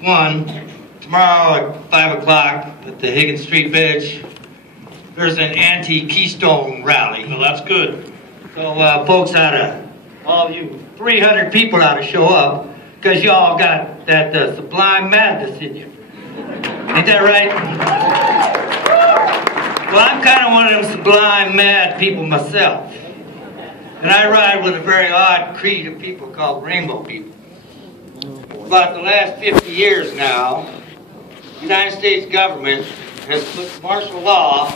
One, tomorrow at 5 o'clock at the Higgins Street Bench, there's an anti-Keystone rally. Well, that's good. So folks all you 300 people ought to show up, because y'all got that sublime madness in you. Ain't that right? Well, I'm kind of one of them sublime mad people myself. And I ride with a very odd creed of people called rainbow people. About the last 50 years now, the United States government has put martial law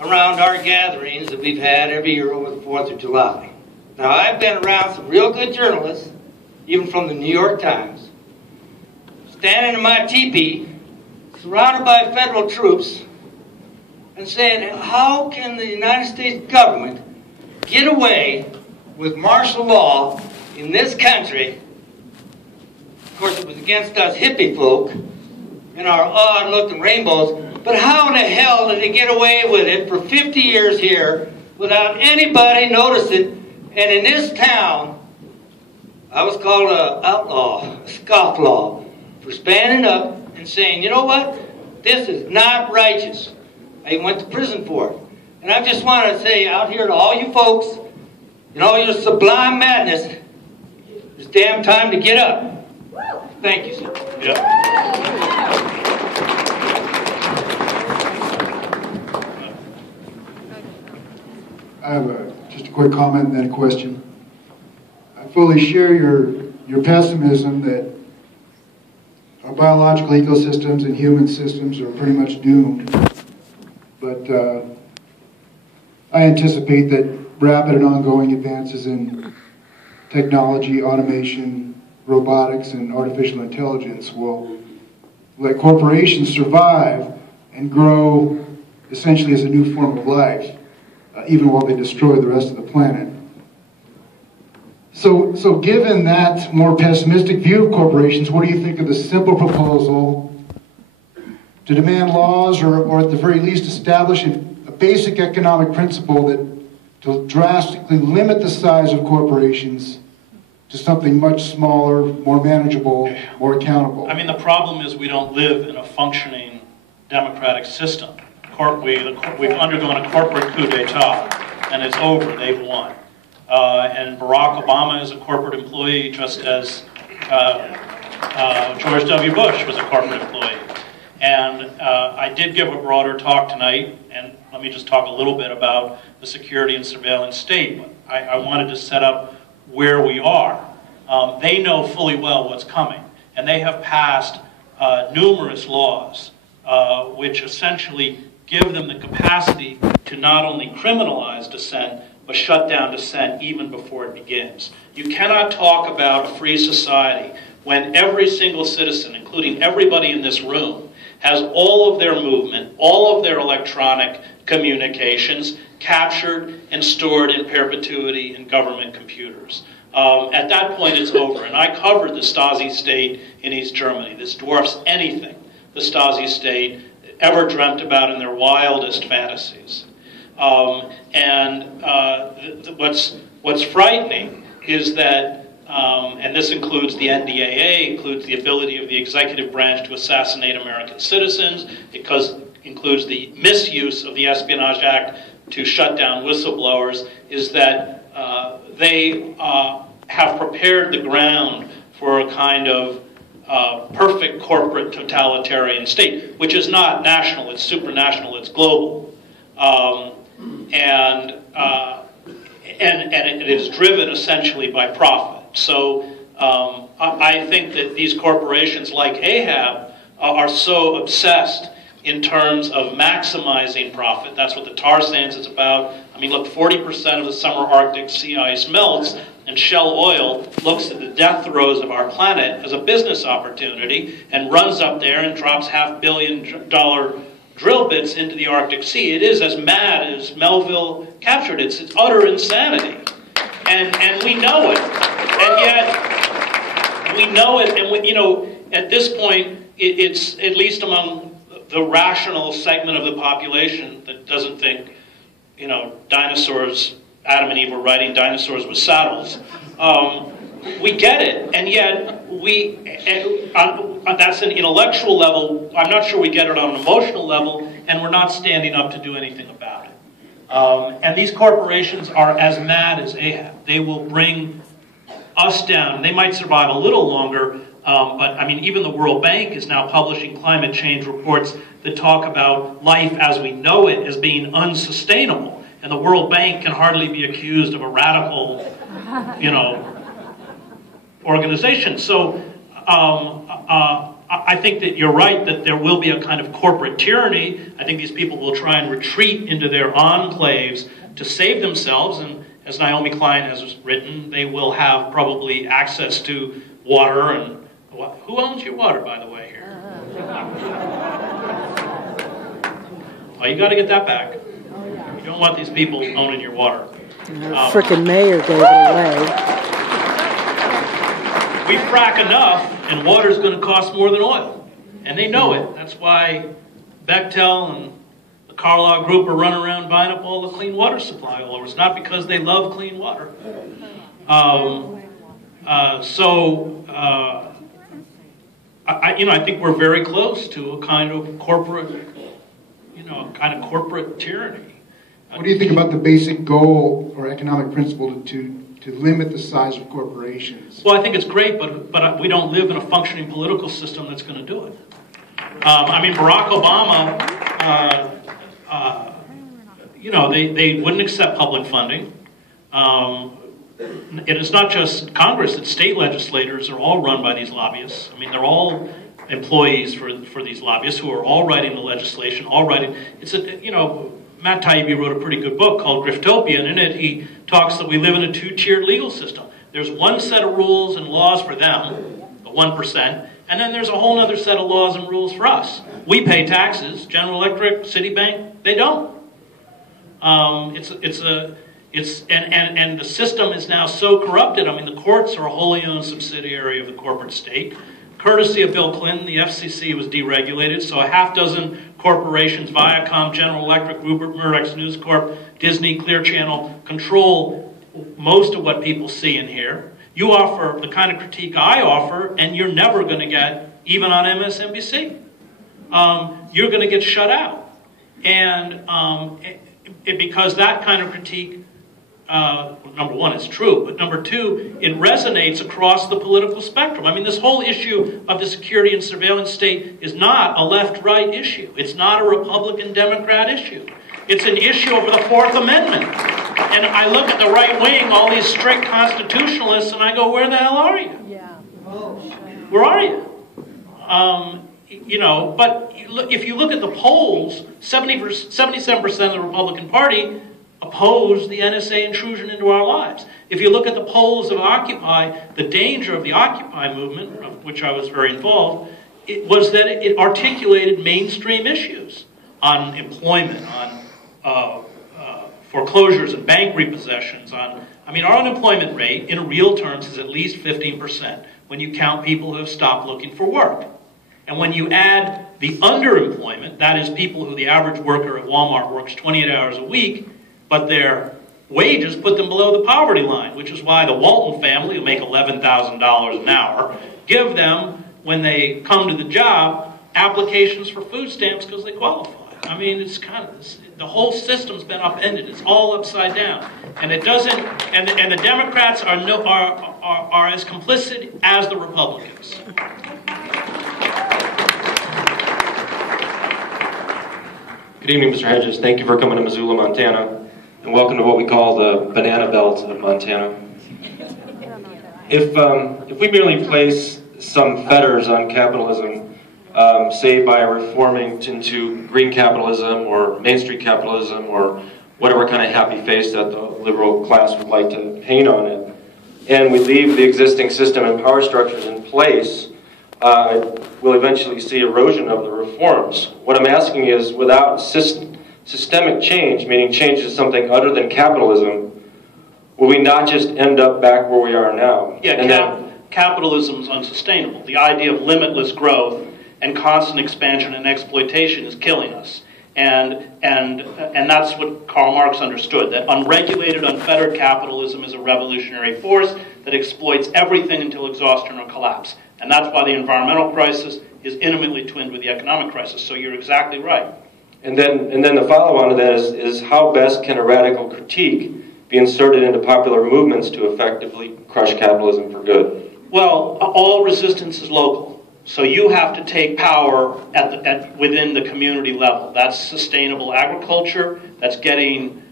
around our gatherings that we've had every year over the 4th of July. Now, I've been around some real good journalists, even from the New York Times, standing in my teepee, surrounded by federal troops, and saying, how can the United States government get away with martial law in this country? Of course, it was against us hippie folk and our odd-looking rainbows, but how in the hell did they get away with it for 50 years here without anybody noticing? And in this town, I was called an outlaw, a scofflaw, for standing up and saying, you know what? This is not righteous. I went to prison for it. And I just want to say out here to all you folks, and all your sublime madness, it's damn time to get up. Thank you, sir. Yeah. I have just a quick comment and then a question. I fully share your pessimism that our biological ecosystems and human systems are pretty much doomed. But I anticipate that rapid and ongoing advances in technology, automation, robotics, and artificial intelligence will let corporations survive and grow essentially as a new form of life, even while they destroy the rest of the planet. So given that more pessimistic view of corporations, what do you think of the simple proposal to demand laws or at the very least establish a basic economic principle that to drastically limit the size of corporations to something much smaller, more manageable, more accountable? I mean, the problem is we don't live in a functioning democratic system. We've undergone a corporate coup d'etat, and it's over. They've won. And Barack Obama is a corporate employee, just as George W. Bush was a corporate employee. And I did give a broader talk tonight, and let me just talk a little bit about the security and surveillance state. But I wanted to set up where we are. They know fully well what's coming, and they have passed numerous laws which essentially give them the capacity to not only criminalize dissent, but shut down dissent even before it begins. You cannot talk about a free society when every single citizen, including everybody in this room, has all of their movement, all of their electronic communications captured and stored in perpetuity in government computers. At that point, it's over. And I covered the Stasi state in East Germany. This dwarfs anything the Stasi state ever dreamt about in their wildest fantasies. What's frightening is that, and this includes the NDAA, includes the ability of the executive branch to assassinate American citizens, it includes the misuse of the Espionage Act to shut down whistleblowers, is that they have prepared the ground for a kind of perfect corporate totalitarian state, which is not national, it's supranational, it's global. And it is driven essentially by profit. So I think that these corporations like Ahab are so obsessed in terms of maximizing profit. That's what the tar sands is about. I mean, look, 40% of the summer Arctic sea ice melts, and Shell Oil looks at the death throes of our planet as a business opportunity and runs up there and drops $500 million drill bits into the Arctic Sea. It is as mad as Melville captured it. It's utter insanity. And we know it. And yet, we know it, and we, at this point, it's at least among the rational segment of the population that doesn't think, dinosaurs, Adam and Eve were riding dinosaurs with saddles. we get it, and yet that's an intellectual level. I'm not sure we get it on an emotional level, and we're not standing up to do anything about it. And these corporations are as mad as Ahab. They will bring us down. They might survive a little longer, but I mean, even the World Bank is now publishing climate change reports that talk about life as we know it as being unsustainable. And the World Bank can hardly be accused of a radical, organization. So I think that you're right that there will be a kind of corporate tyranny. I think these people will try and retreat into their enclaves to save themselves. And as Naomi Klein has written, they will have probably access to water. And who owns your water, by the way, here? Oh, you got to get that back. You don't want these people owning your water. Frickin' mayor gave it away. We frack enough, and water's going to cost more than oil. And they know it. That's why Bechtel and the Carlyle Group are running around buying up all the clean water supply all over. It's not because they love clean water. I think we're very close to a kind of corporate, corporate tyranny. What do you think about the basic goal or economic principle to limit the size of corporations? Well, I think it's great, but we don't live in a functioning political system that's going to do it. Barack Obama, they wouldn't accept public funding. It is not just Congress, it's state legislators are all run by these lobbyists. I mean, they're all employees for these lobbyists who are all writing the legislation, Matt Taibbi wrote a pretty good book called Griftopia, and in it he talks that we live in a two-tiered legal system. There's one set of rules and laws for them, the 1%, and then there's a whole other set of laws and rules for us. We pay taxes. General Electric, Citibank, they don't. And the system is now so corrupted. I mean, the courts are a wholly owned subsidiary of the corporate state. Courtesy of Bill Clinton, the FCC was deregulated, so a half dozen corporations, Viacom, General Electric, Rupert Murdoch's News Corp, Disney, Clear Channel, control most of what people see and hear. You offer the kind of critique I offer, and you're never going to get, even on MSNBC. You're going to get shut out. And because that kind of critique, number one, it's true, but number two, it resonates across the political spectrum. I mean, this whole issue of the security and surveillance state is not a left-right issue. It's not a Republican-Democrat issue. It's an issue over the Fourth Amendment. And I look at the right wing, all these strict constitutionalists, and I go, where the hell are you? Yeah. Where are you? But if you look at the polls, 77% of the Republican Party oppose the NSA intrusion into our lives. If you look at the polls of Occupy, the danger of the Occupy movement, of which I was very involved, it was that it articulated mainstream issues on employment, on foreclosures and bank repossessions. Our unemployment rate in real terms is at least 15% when you count people who have stopped looking for work. And when you add the underemployment, that is people who the average worker at Walmart works 28 hours a week, but their wages put them below the poverty line, which is why the Walton family, who make $11,000 an hour, give them, when they come to the job, applications for food stamps because they qualify. I mean, it's kind of, the whole system's been upended. It's all upside down. And it doesn't, and the Democrats are as complicit as the Republicans. Good evening, Mr. Hedges. Thank you for coming to Missoula, Montana. And welcome to what we call the banana belt of Montana. If we merely place some fetters on capitalism, say by reforming into green capitalism or Main Street capitalism or whatever kind of happy face that the liberal class would like to paint on it, and we leave the existing system and power structures in place, we'll eventually see erosion of the reforms. What I'm asking is, without systemic change, meaning change to something other than capitalism, will we not just end up back where we are now? Yeah, capitalism is unsustainable. The idea of limitless growth and constant expansion and exploitation is killing us. And that's what Karl Marx understood, that unregulated, unfettered capitalism is a revolutionary force that exploits everything until exhaustion or collapse. And that's why the environmental crisis is intimately twinned with the economic crisis. So you're exactly right. And then the follow-on to that is how best can a radical critique be inserted into popular movements to effectively crush capitalism for good? Well, all resistance is local. So you have to take power within the community level. That's sustainable agriculture. That's getting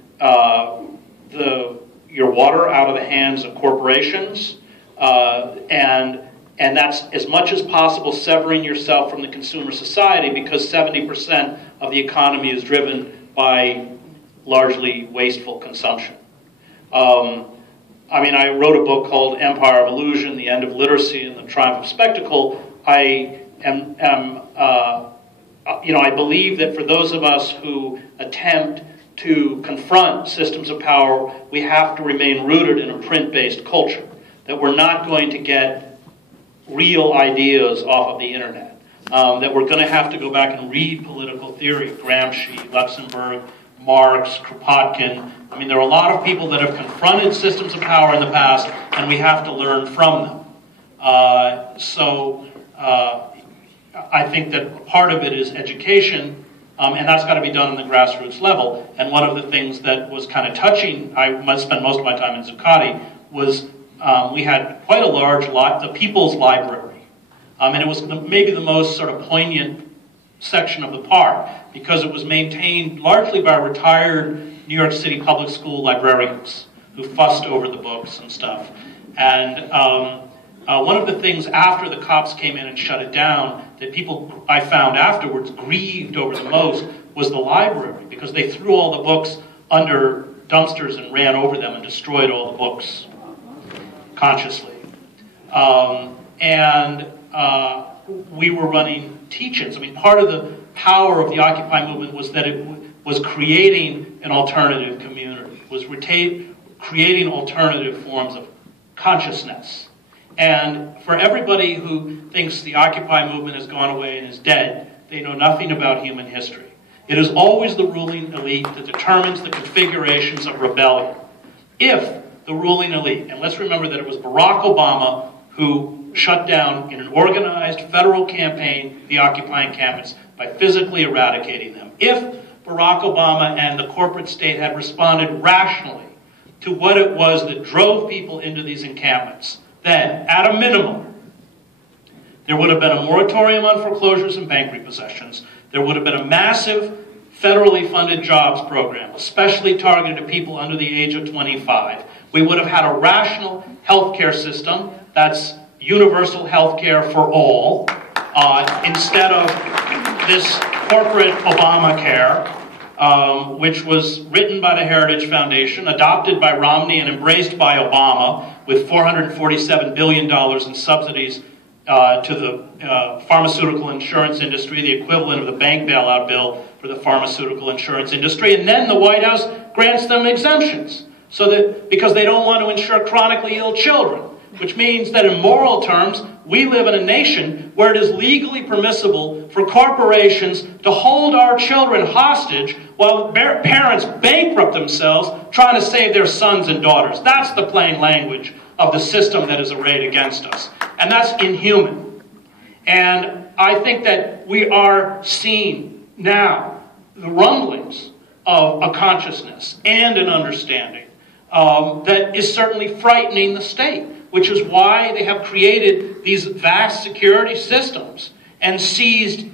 your water out of the hands of corporations. And that's as much as possible severing yourself from the consumer society, because 70% of the economy is driven by largely wasteful consumption. I wrote a book called Empire of Illusion, The End of Literacy and the Triumph of Spectacle. I believe that for those of us who attempt to confront systems of power, we have to remain rooted in a print-based culture, that we're not going to get real ideas off of the internet, that we're going to have to go back and read political theory, Gramsci, Luxemburg, Marx, Kropotkin. I mean, there are a lot of people that have confronted systems of power in the past, and we have to learn from them. I think that part of it is education, and that's got to be done on the grassroots level. And one of the things that was kind of touching, I must spend most of my time in Zuccotti, was we had quite a large the People's Library. And it was maybe the most sort of poignant section of the park, because it was maintained largely by retired New York City public school librarians who fussed over the books and stuff. And one of the things after the cops came in and shut it down that people, I found afterwards, grieved over the most was the library, because they threw all the books under dumpsters and ran over them and destroyed all the books consciously. We were running teach-ins. I mean, part of the power of the Occupy movement was that it was creating an alternative community, was creating alternative forms of consciousness. And for everybody who thinks the Occupy movement has gone away and is dead, they know nothing about human history. It is always the ruling elite that determines the configurations of rebellion. If the ruling elite, and let's remember that it was Barack Obama who shut down in an organized federal campaign the occupying encampments by physically eradicating them. If Barack Obama and the corporate state had responded rationally to what it was that drove people into these encampments, then, at a minimum, there would have been a moratorium on foreclosures and bank repossessions. There would have been a massive federally funded jobs program, especially targeted to people under the age of 25. We would have had a rational healthcare system that's universal health care for all, instead of this corporate Obamacare, which was written by the Heritage Foundation, adopted by Romney and embraced by Obama, with $447 billion in subsidies to the pharmaceutical insurance industry, the equivalent of the bank bailout bill for the pharmaceutical insurance industry. And then the White House grants them exemptions, because they don't want to insure chronically ill children. Which means that in moral terms, we live in a nation where it is legally permissible for corporations to hold our children hostage while parents bankrupt themselves trying to save their sons and daughters. That's the plain language of the system that is arrayed against us. And that's inhuman. And I think that we are seeing now the rumblings of a consciousness and an understanding that is certainly frightening the state, which is why they have created these vast security systems and seized,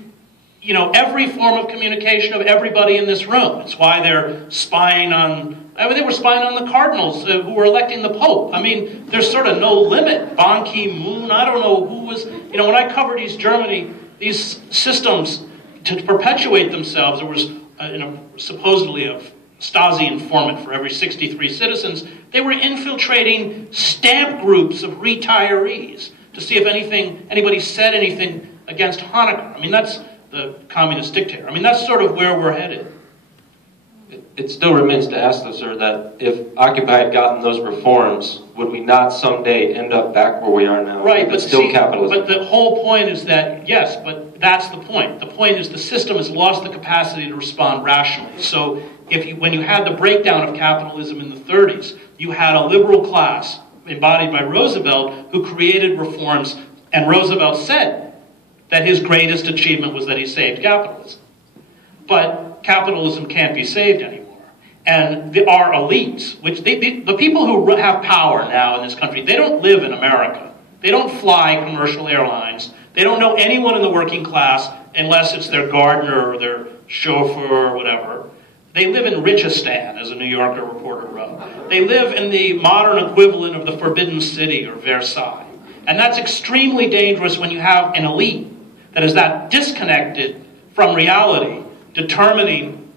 every form of communication of everybody in this room. It's why they're spying on, they were spying on the cardinals who were electing the Pope. I mean, there's sort of no limit. Ban Ki-moon, I don't know who was, when I covered East Germany, these systems to perpetuate themselves, there was supposedly a Stasi informant for every 63 citizens. They were infiltrating stamp groups of retirees to see if anybody said anything against Hanukkah. I mean, that's the communist dictator. I mean, that's sort of where we're headed. It still remains to ask, though, sir, that if Occupy had gotten those reforms, would we not someday end up back where we are now? Right, but still capitalism. But the whole point is that, yes, but that's the point. The point is the system has lost the capacity to respond rationally. So when you had the breakdown of capitalism in the 30s, you had a liberal class, embodied by Roosevelt, who created reforms, and Roosevelt said that his greatest achievement was that he saved capitalism. But capitalism can't be saved anymore. And our elites, which the people who have power now in this country, they don't live in America. They don't fly commercial airlines. They don't know anyone in the working class unless it's their gardener or their chauffeur or whatever. They live in Richistan, as a New Yorker reporter wrote. They live in the modern equivalent of the Forbidden City or Versailles. And that's extremely dangerous when you have an elite that is that disconnected from reality, determining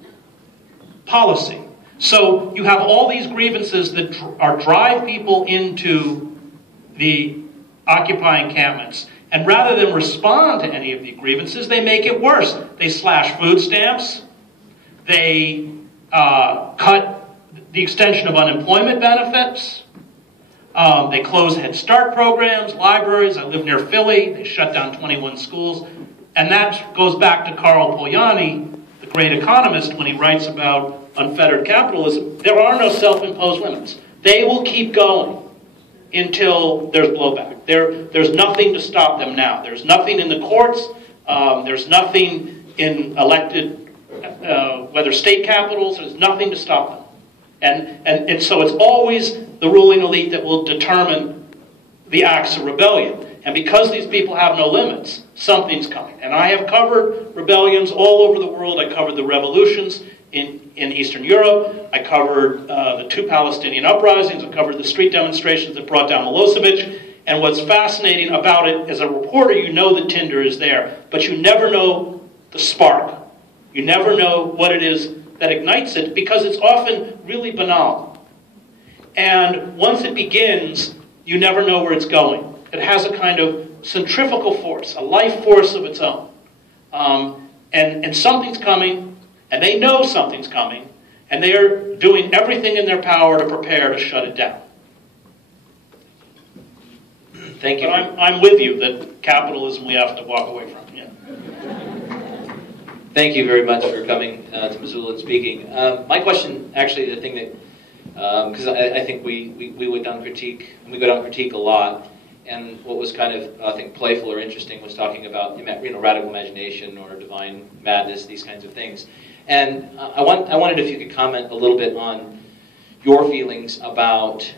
policy. So you have all these grievances that drive people into the occupying encampments. And rather than respond to any of the grievances, they make it worse. They slash food stamps. They cut the extension of unemployment benefits. They close Head Start programs, libraries. I live near Philly. They shut down 21 schools. And that goes back to Karl Polanyi, the great economist, when he writes about unfettered capitalism. There are no self-imposed limits. They will keep going until there's blowback. There's nothing to stop them now. There's nothing in the courts. There's nothing in elected, whether state capitals. There's nothing to stop them. And so it's always the ruling elite that will determine the acts of rebellion. And because these people have no limits, something's coming. And I have covered rebellions all over the world. I covered the revolutions in Eastern Europe. I covered the 2 Palestinian uprisings. I covered the street demonstrations that brought down Milosevic. And what's fascinating about it, as a reporter, you know the tinder is there, but you never know the spark. You never know what it is that ignites it, because it's often really banal. And once it begins, you never know where it's going. It has a kind of centrifugal force, a life force of its own. And something's coming, and they know something's coming, and they are doing everything in their power to prepare to shut it down. Thank you. But I'm with you that capitalism we have to walk away from. Yeah. Thank you very much for coming to Missoula and speaking. My question, actually, the thing that, because I think we went down critique, and we go down critique a lot. And what was kind of, I think, playful or interesting was talking about, radical imagination or divine madness, these kinds of things. And I wondered if you could comment a little bit on your feelings about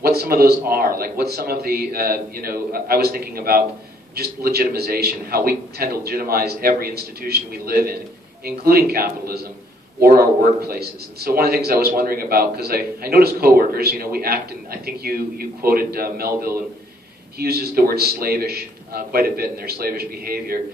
what some of those are. Like what some of the, I was thinking about just legitimization, how we tend to legitimize every institution we live in, including capitalism or our workplaces. And so one of the things I was wondering about, because I noticed coworkers, we act, and I think you quoted Melville, and he uses the word slavish quite a bit in their slavish behavior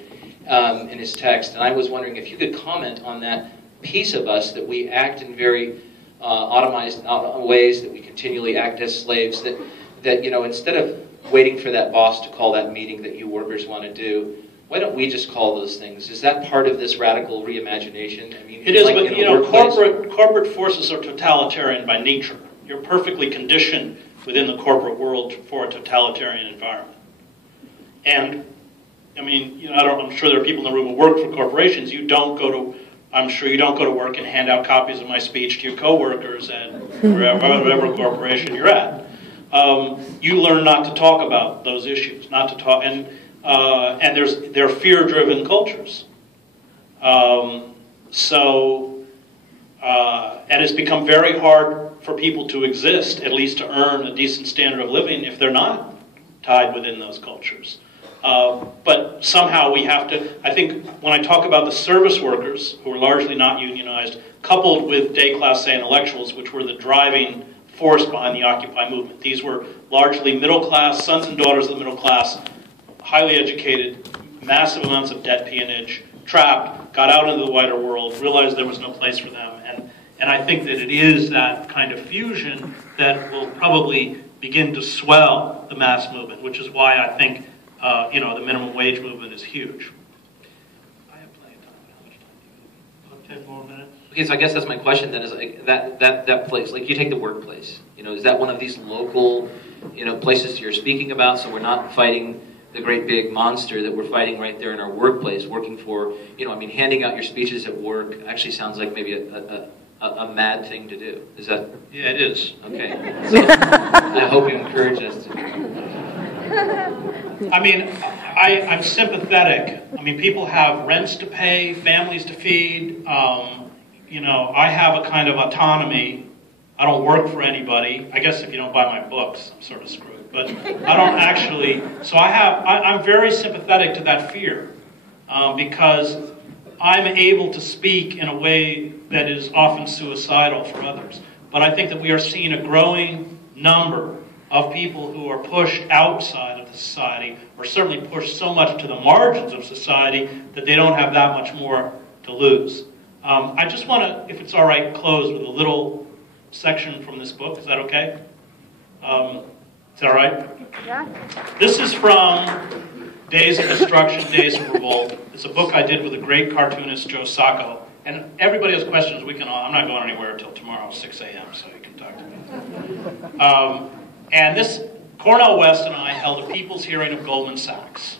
in his text. And I was wondering if you could comment on that piece of us that we act in very automized ways, that we continually act as slaves, that instead of waiting for that boss to call that meeting that you workers want to do, why don't we just call those things? Is that part of this radical reimagination? I mean, it is, but corporate forces are totalitarian by nature. You're perfectly conditioned within the corporate world for a totalitarian environment. And I mean, I'm sure there are people in the room who work for corporations. I'm sure you don't go to work and hand out copies of my speech to your coworkers at whatever corporation you're at. You learn not to talk about those issues, not to talk, and they're fear-driven cultures. And it's become very hard for people to exist, at least to earn a decent standard of living, if they're not tied within those cultures. But somehow we have to, I think when I talk about the service workers, who are largely not unionized, coupled with day class A intellectuals, which were the driving force behind the Occupy movement. These were largely middle class, sons and daughters of the middle class, highly educated, massive amounts of debt peonage, trapped, got out into the wider world, realized there was no place for them. And I think that it is that kind of fusion that will probably begin to swell the mass movement, which is why I think the minimum wage movement is huge. I have plenty of time. How much time do you have? 10 more minutes? Okay, so I guess that's my question then, is like that place, like you take the workplace, is that one of these local, places you're speaking about, so we're not fighting the great big monster, that we're fighting right there in our workplace, working for, handing out your speeches at work actually sounds like maybe a a mad thing to do. Is that? Yeah, it is. Okay. So I hope you encourage us to. I mean, I'm sympathetic. I mean, people have rents to pay, families to feed. You know, I have a kind of autonomy. I don't work for anybody. I guess if you don't buy my books, I'm sort of screwed. But I don't actually. So I'm very sympathetic to that fear because I'm able to speak in a way that is often suicidal for others. But I think that we are seeing a growing number of people who are pushed outside of the society, or certainly pushed so much to the margins of society that they don't have that much more to lose. I just want to, if it's all right, close with a little section from this book. Is that okay? Is that all right? Yeah. This is from Days of Destruction, Days of Revolt. It's a book I did with a great cartoonist, Joe Sacco. And everybody has questions. I'm not going anywhere until tomorrow, 6 a.m., so you can talk to me. And this, Cornel West and I held a people's hearing of Goldman Sachs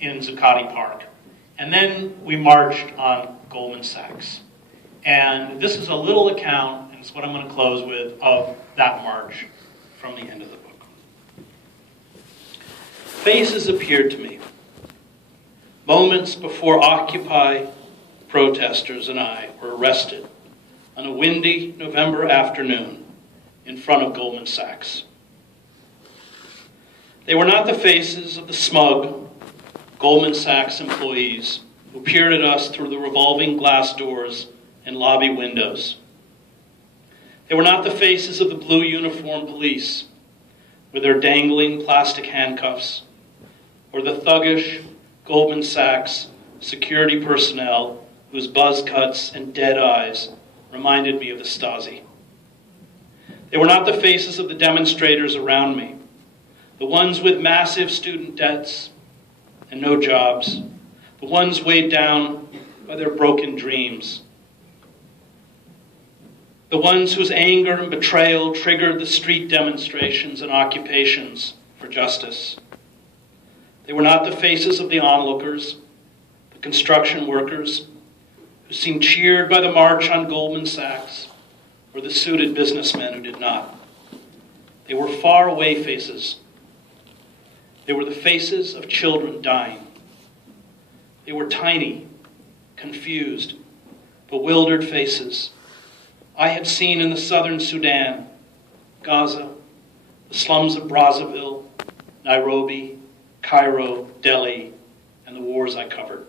in Zuccotti Park. And then we marched on Goldman Sachs. And this is a little account, and it's what I'm going to close with, of that march from the end of the book. Faces appeared to me. Moments before Occupy protesters and I were arrested on a windy November afternoon in front of Goldman Sachs. They were not the faces of the smug Goldman Sachs employees who peered at us through the revolving glass doors and lobby windows. They were not the faces of the blue uniformed police with their dangling plastic handcuffs, or the thuggish Goldman Sachs security personnel whose buzz cuts and dead eyes reminded me of the Stasi. They were not the faces of the demonstrators around me, the ones with massive student debts and no jobs, the ones weighed down by their broken dreams, the ones whose anger and betrayal triggered the street demonstrations and occupations for justice. They were not the faces of the onlookers, the construction workers, who seemed cheered by the march on Goldman Sachs, or the suited businessmen who did not. They were far-away faces. They were the faces of children dying. They were tiny, confused, bewildered faces I had seen in the southern Sudan, Gaza, the slums of Brazzaville, Nairobi, Cairo, Delhi, and the wars I covered.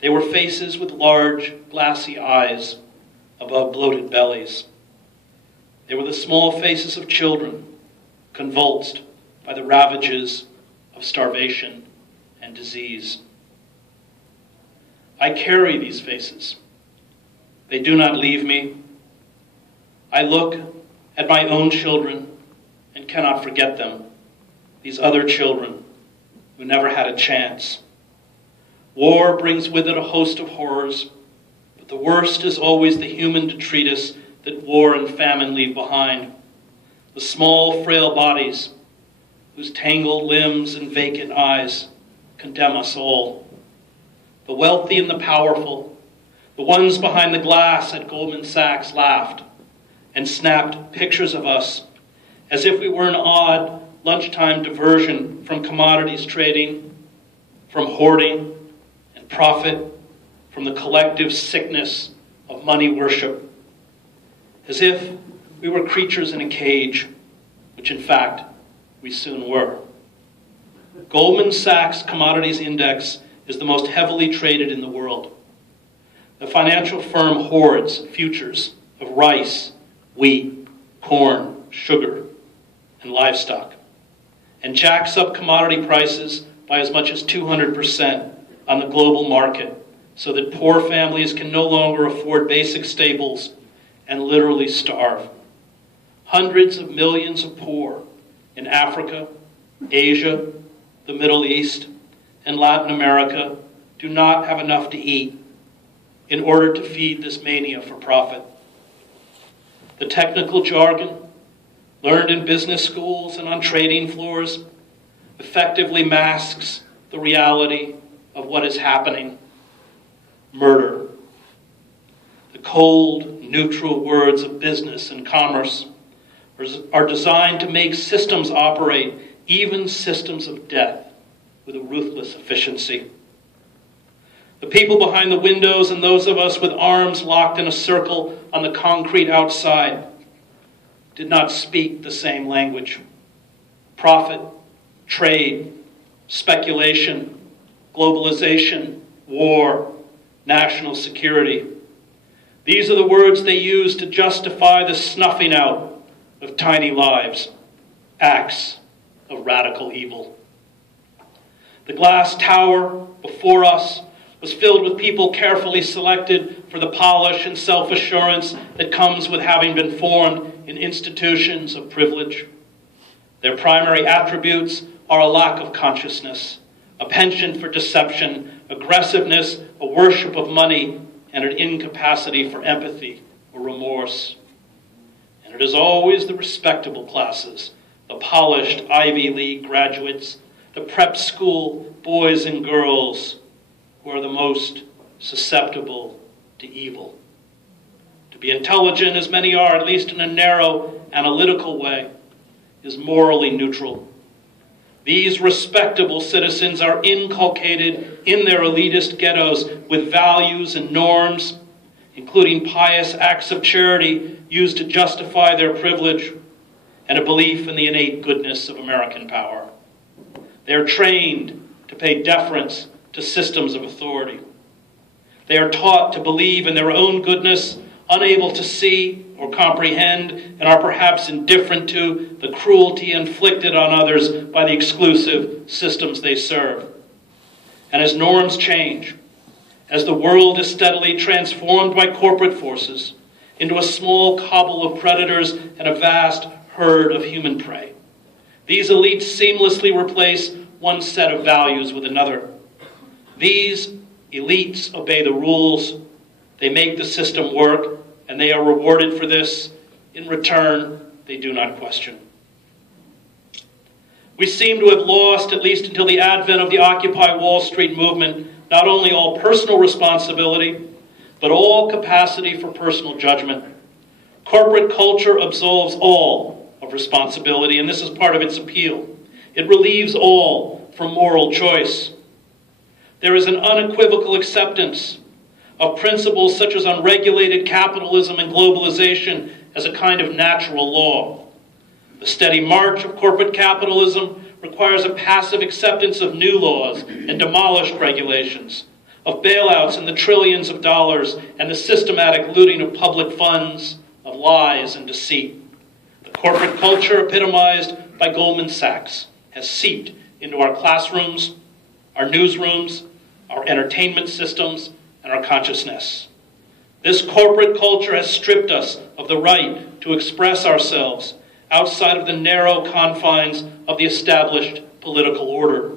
They were faces with large, glassy eyes above bloated bellies. They were the small faces of children, convulsed by the ravages of starvation and disease. I carry these faces. They do not leave me. I look at my own children and cannot forget them, these other children who never had a chance. War brings with it a host of horrors, but the worst is always the human detritus that war and famine leave behind. The small, frail bodies whose tangled limbs and vacant eyes condemn us all. The wealthy and the powerful, the ones behind the glass at Goldman Sachs, laughed and snapped pictures of us as if we were an odd lunchtime diversion from commodities trading, from hoarding and profit, from the collective sickness of money worship, as if we were creatures in a cage, which in fact we soon were. Goldman Sachs Commodities Index is the most heavily traded in the world. The financial firm hoards futures of rice, wheat, corn, sugar, and livestock, and jacks up commodity prices by as much as 200% on the global market so that poor families can no longer afford basic staples and literally starve. Hundreds of millions of poor in Africa, Asia, the Middle East, and Latin America do not have enough to eat in order to feed this mania for profit. The technical jargon, learned in business schools and on trading floors, effectively masks the reality of what is happening: murder. The cold, neutral words of business and commerce are designed to make systems operate, even systems of death, with a ruthless efficiency. The people behind the windows and those of us with arms locked in a circle on the concrete outside did not speak the same language. Profit, trade, speculation, globalization, war, national security. These are the words they use to justify the snuffing out of tiny lives, acts of radical evil. The glass tower before us was filled with people carefully selected for the polish and self-assurance that comes with having been formed in institutions of privilege. Their primary attributes are a lack of consciousness, a penchant for deception, aggressiveness, a worship of money, and an incapacity for empathy or remorse. And it is always the respectable classes, the polished Ivy League graduates, the prep school boys and girls, who are the most susceptible to evil. To be intelligent, as many are, at least in a narrow, analytical way, is morally neutral. These respectable citizens are inculcated in their elitist ghettos with values and norms, including pious acts of charity used to justify their privilege, and a belief in the innate goodness of American power. They are trained to pay deference to systems of authority. They are taught to believe in their own goodness, unable to see or comprehend, and are perhaps indifferent to the cruelty inflicted on others by the exclusive systems they serve. And as norms change, as the world is steadily transformed by corporate forces into a small cobble of predators and a vast herd of human prey, these elites seamlessly replace one set of values with another. These elites obey the rules, they make the system work, and they are rewarded for this. In return, they do not question. We seem to have lost, at least until the advent of the Occupy Wall Street movement, not only all personal responsibility, but all capacity for personal judgment. Corporate culture absolves all of responsibility, and this is part of its appeal. It relieves all from moral choice. There is an unequivocal acceptance of principles such as unregulated capitalism and globalization as a kind of natural law. The steady march of corporate capitalism requires a passive acceptance of new laws and demolished regulations, of bailouts in the trillions of dollars and the systematic looting of public funds, of lies and deceit. The corporate culture epitomized by Goldman Sachs has seeped into our classrooms, our newsrooms, our entertainment systems, and our consciousness. This corporate culture has stripped us of the right to express ourselves outside of the narrow confines of the established political order.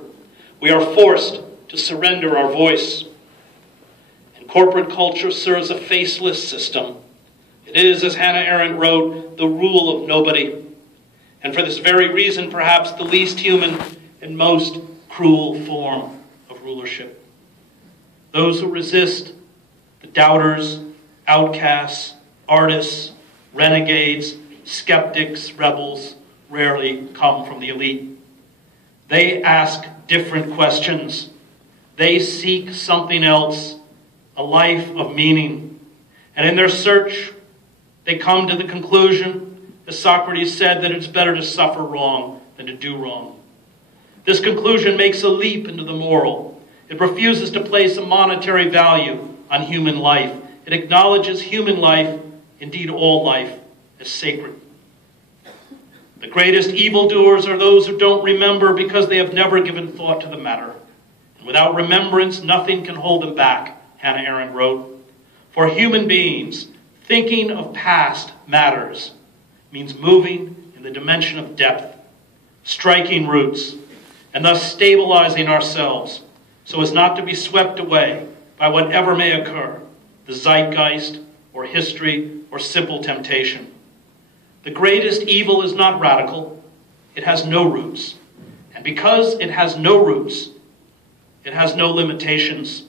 We are forced to surrender our voice. And corporate culture serves a faceless system. It is, as Hannah Arendt wrote, the rule of nobody. And for this very reason, perhaps the least human and most cruel form of rulership. Those who resist, the doubters, outcasts, artists, renegades, skeptics, rebels, rarely come from the elite. They ask different questions. They seek something else, a life of meaning. And in their search, they come to the conclusion, as Socrates said, that it's better to suffer wrong than to do wrong. This conclusion makes a leap into the moral. It refuses to place a monetary value on human life. It acknowledges human life, indeed all life, as sacred. The greatest evildoers are those who don't remember because they have never given thought to the matter. And without remembrance, nothing can hold them back, Hannah Arendt wrote. For human beings, thinking of past matters means moving in the dimension of depth, striking roots, and thus stabilizing ourselves so as not to be swept away by whatever may occur, the zeitgeist or history or simple temptation. The greatest evil is not radical. It has no roots. And because it has no roots, it has no limitations.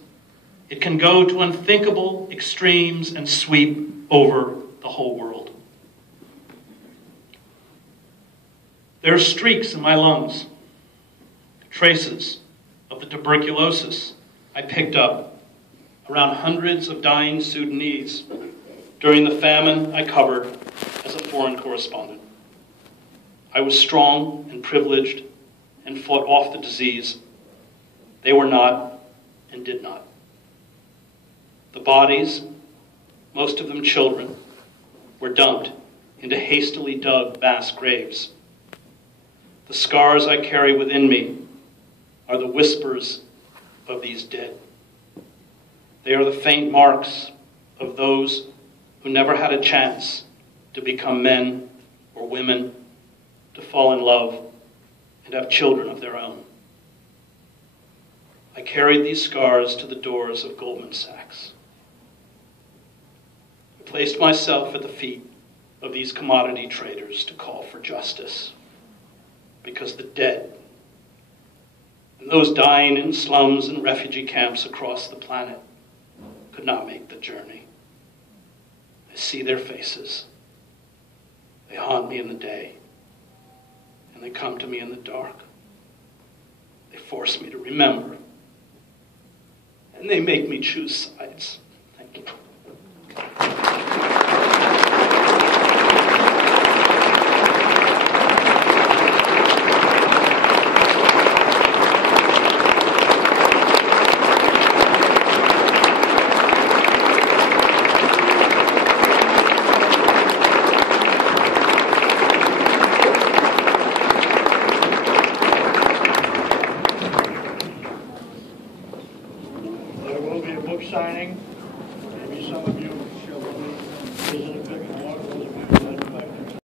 It can go to unthinkable extremes and sweep over the whole world. There are streaks in my lungs, traces of the tuberculosis I picked up around hundreds of dying Sudanese during the famine I covered as a foreign correspondent. I was strong and privileged and fought off the disease. They were not and did not. The bodies, most of them children, were dumped into hastily dug mass graves. The scars I carry within me are the whispers of these dead. They are the faint marks of those who never had a chance to become men or women, to fall in love and have children of their own. I carried these scars to the doors of Goldman Sachs. I placed myself at the feet of these commodity traders to call for justice, because the dead and those dying in slums and refugee camps across the planet could not make the journey. I see their faces. They haunt me in the day, and they come to me in the dark. They force me to remember, and they make me choose sides. Thank you.